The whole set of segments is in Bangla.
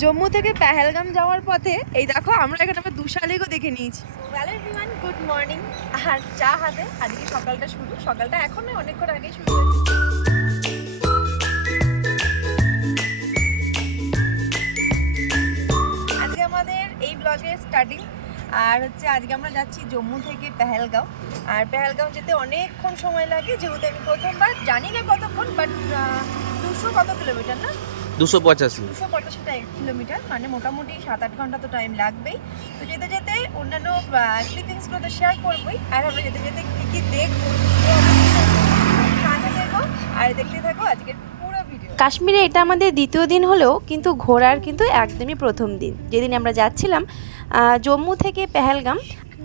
জম্মু থেকে পেহেলগাম যাওয়ার পথে এই দেখো আমরা এখানে আমার দুশালিকও দেখে নিয়েছি। Well everyone, good morning. আর চা হাতে আজকে সকালটা শুরু, সকালটা এখন নয় অনেকক্ষণ আগেই শুরু হয়েছে। আজকে আমাদের এই ব্লগের স্টার্টিং। আর হচ্ছে আজকে আমরা যাচ্ছি জম্মু থেকে পেহেলগাঁও। আর পেহেলগাঁও যেতে অনেকক্ষণ সময় লাগে, যেহেতু আমি প্রথমবার, জানি না কতক্ষণ, বাট 200 কত কিলোমিটার না, 285 কিলোমিটার, মানে মোটামুটি 7-8 ঘন্টা তো টাইম লাগবেই। তো যেতে যেতে অন্যান্য ক্লিপিংসগুলো তো শেয়ার করবোই, আর আমরা যেতে যেতে কী কী দেখবো সাথে দেখো, আর দেখতে থাকো আজকের পুরো ভিডিও। কাশ্মীরে এটা আমাদের দ্বিতীয় দিন হলেও কিন্তু ঘোরার কিন্তু একদমই প্রথম দিন। যেদিন আমরা যাচ্ছিলাম জম্মু থেকে পেহেলগাম।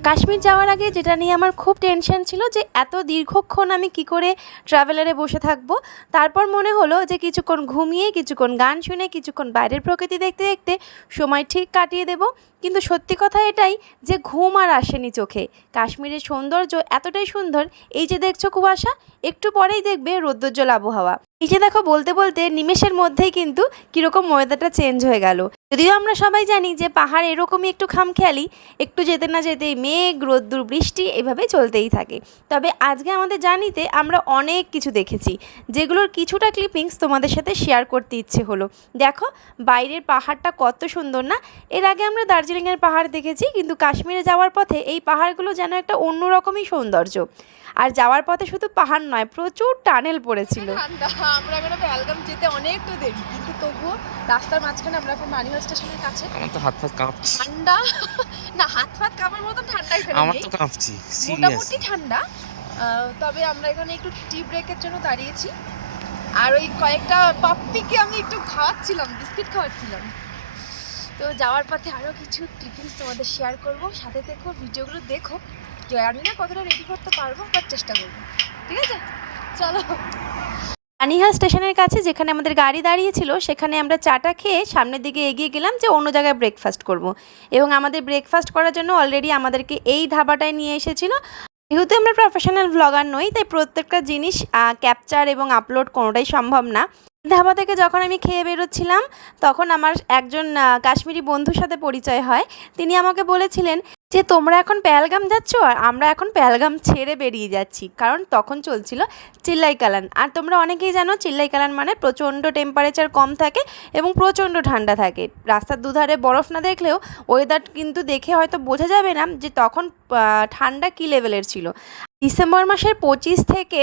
কাশ্মীর যাওয়ার আগে যেটা নিয়ে আমার খুব টেনশন ছিল যে এত দীর্ঘক্ষণ আমি কি করে ট্রাভেলারে বসে থাকবো। তারপর মনে হলো যে কিছুক্ষণ ঘুমিয়ে, কিছুক্ষণ গান শুনে, কিছুক্ষণ বাইরের প্রকৃতি দেখতে দেখতে সময় ঠিক কাটিয়ে দেব। কিন্তু সত্যি কথা এটাই যে ঘুম আর আসেনি চোখে। কাশ্মীরের সৌন্দর্য এতটাই সুন্দর, এই যে দেখছো কুয়াশা, একটু পরেই দেখবে রৌদ্রোজ্জ্বল আবহাওয়া। এই যে দেখো বলতে বলতে নিমেষের মধ্যেই কিন্তু কীরকম ওয়েদারটা চেঞ্জ হয়ে গেল। যদিও আমরা সবাই জানি যে পাহাড় এরকমই একটু খামখেয়ালি, একটু যেতে না যেতেই মেঘ, রোদ্দুর, বৃষ্টি এভাবে চলতেই থাকে। তবে আজকে আমাদের জার্নিতে আমরা অনেক কিছু দেখেছি, যেগুলোর কিছুটা ক্লিপিংস তোমাদের সাথে শেয়ার করতে ইচ্ছে হলো। দেখো বাইরের পাহাড়টা কত সুন্দর না। এর আগে আমরা দার্জিলিংয়ের পাহাড় দেখেছি, কিন্তু কাশ্মীরে যাওয়ার পথে এই পাহাড়গুলো যেন একটা অন্যরকমই সৌন্দর্য। আর যাওয়ার পথে শুধু পাহাড় নয়, প্রচুর টানেল পড়েছিল। আমরা এখানে পেহেলগাম যেতে অনেকটা দেরি, কিন্তু তবুও রাস্তার মাঝখানে আমরা এখন মানিহাল স্টেশনের কাছে। আমার তো হাত ফাত কাঁপছে। ঠান্ডা না, হাত ফাত কাঁপার মতন ঠান্ডা এখানে আমার নেই, তো কাঁপছি মোটামুটি ঠান্ডা। তবে আমরা এখানে একটু টি ব্রেকের জন্য দাঁড়িয়েছি, আর ওই কয়েকটা পাপ্পিকে আমি একটু খাওয়াচ্ছিলাম, বিস্কিট খাওয়াচ্ছিলাম। তো যাওয়ার পথে আরও কিছু ক্লিপিংস তোমাদের শেয়ার করব, সাথে দেখো, ভিডিওগুলো দেখো। জানি না কতটা রেডি করতে পারবো, বাট চেষ্টা করবো। ঠিক আছে, চলো। মানিহাল স্টেশনের কাছে যেখানে আমাদের গাড়ি দাঁড়িয়েছিল, সেখানে আমরা চাটা খেয়ে সামনের দিকে এগিয়ে গেলাম যে অন্য জায়গায় ব্রেকফাস্ট করব। এবং আমাদের ব্রেকফাস্ট করার জন্য অলরেডি আমাদেরকে এই ধাবাটায় নিয়ে এসেছিলো। যেহেতু আমরা প্রফেশনাল ব্লগার নই, তাই প্রত্যেকটা জিনিস ক্যাপচার এবং আপলোড কোনোটাই সম্ভব না। ধাবা থেকে যখন আমি খেয়ে বেরোচ্ছিলাম, তখন আমার একজন কাশ্মীরি বন্ধুর সাথে পরিচয় হয়। তিনি আমাকে বলেছিলেন যে তোমরা এখন পেহেলগাম যাচ্ছ, আর আমরা এখন পেহেলগাম ছেড়ে বেরিয়ে যাচ্ছি, কারণ তখন চলছিল চিল্লাই কালান। আর তোমরা অনেকেই জানো চিল্লাই কালান মানে প্রচণ্ড টেম্পারেচার কম থাকে এবং প্রচণ্ড ঠান্ডা থাকে। রাস্তার দুধারে বরফ না দেখলেও ওয়েদার কিন্তু দেখে হয়তো বোঝা যাবে না যে তখন ঠান্ডা কী লেভেলের ছিল। ডিসেম্বর মাসের 25 থেকে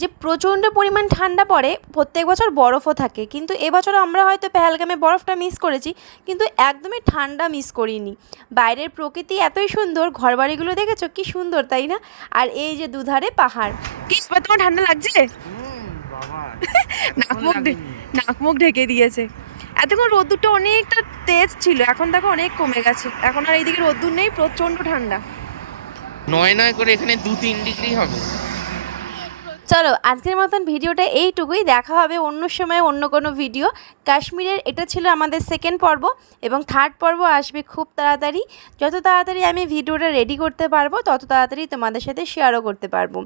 যে প্রচণ্ড পরিমাণ ঠান্ডা পড়ে, প্রত্যেক বছর বরফও থাকে, কিন্তু এবছর আমরা হয়তো পেহেলগামে বরফটা মিস করেছি, কিন্তু একদমই ঠান্ডা মিস করিনি। বাইরের প্রকৃতি এতই সুন্দর, ঘরবাড়িগুলো দেখেছো কি সুন্দর, তাই না? আর এই যে দুধারে পাহাড়। কি এবার তোমার ঠান্ডা লাগছে? নাক মুখ ঢেকে দিয়েছে। এতক্ষণ রোদ্দুরটা অনেকটা তেজ ছিল, এখন দেখো অনেক কমে গেছে, এখন আর এইদিকে রোদ্দুর নেই, প্রচণ্ড ঠান্ডা। 9 করে এখানে 2-3 ডিগ্রি হবে। চলো আজকের মতন ভিডিওটা এইটুকুই, দেখা হবে অন্য সময় অন্য কোনো ভিডিও। কাশ্মীরের এটা ছিল আমাদের সেকেন্ড পর্ব, এবং থার্ড পর্ব আসবে খুব তাড়াতাড়ি। যত তাড়াতাড়ি আমি ভিডিওটা রেডি করতে পারবো, তত তাড়াতাড়ি তোমাদের সাথে শেয়ারও করতে পারবো।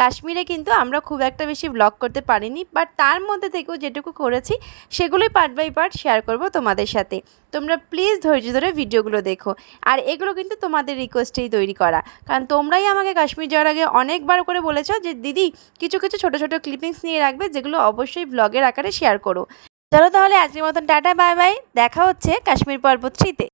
কাশ্মীরে কিন্তু আমরা খুব একটা বেশি ব্লগ করতে পারিনি, বাট তার মধ্যে থেকেও যেটুকু করেছি সেগুলোই পার্ট বাই পার্ট শেয়ার করব তোমাদের সাথে। তোমরা প্লিজ ধৈর্য ধরে ভিডিওগুলো দেখো। আর এগুলো কিন্তু তোমাদের রিকোয়েস্টেই তৈরি করা, কারণ তোমরাই আমাকে কাশ্মীর যাওয়ার আগে অনেকবার করে বলেছো যে দিদি কিছু কিছু ছোটো ছোটো ক্লিপিংস নিয়ে রাখবে, যেগুলো অবশ্যই ব্লগের আকারে শেয়ার করো। চলো তাহলে আজকের মতন টাটা, বাই বাই, দেখা হচ্ছে কাশ্মীর পর্ব 3-তে।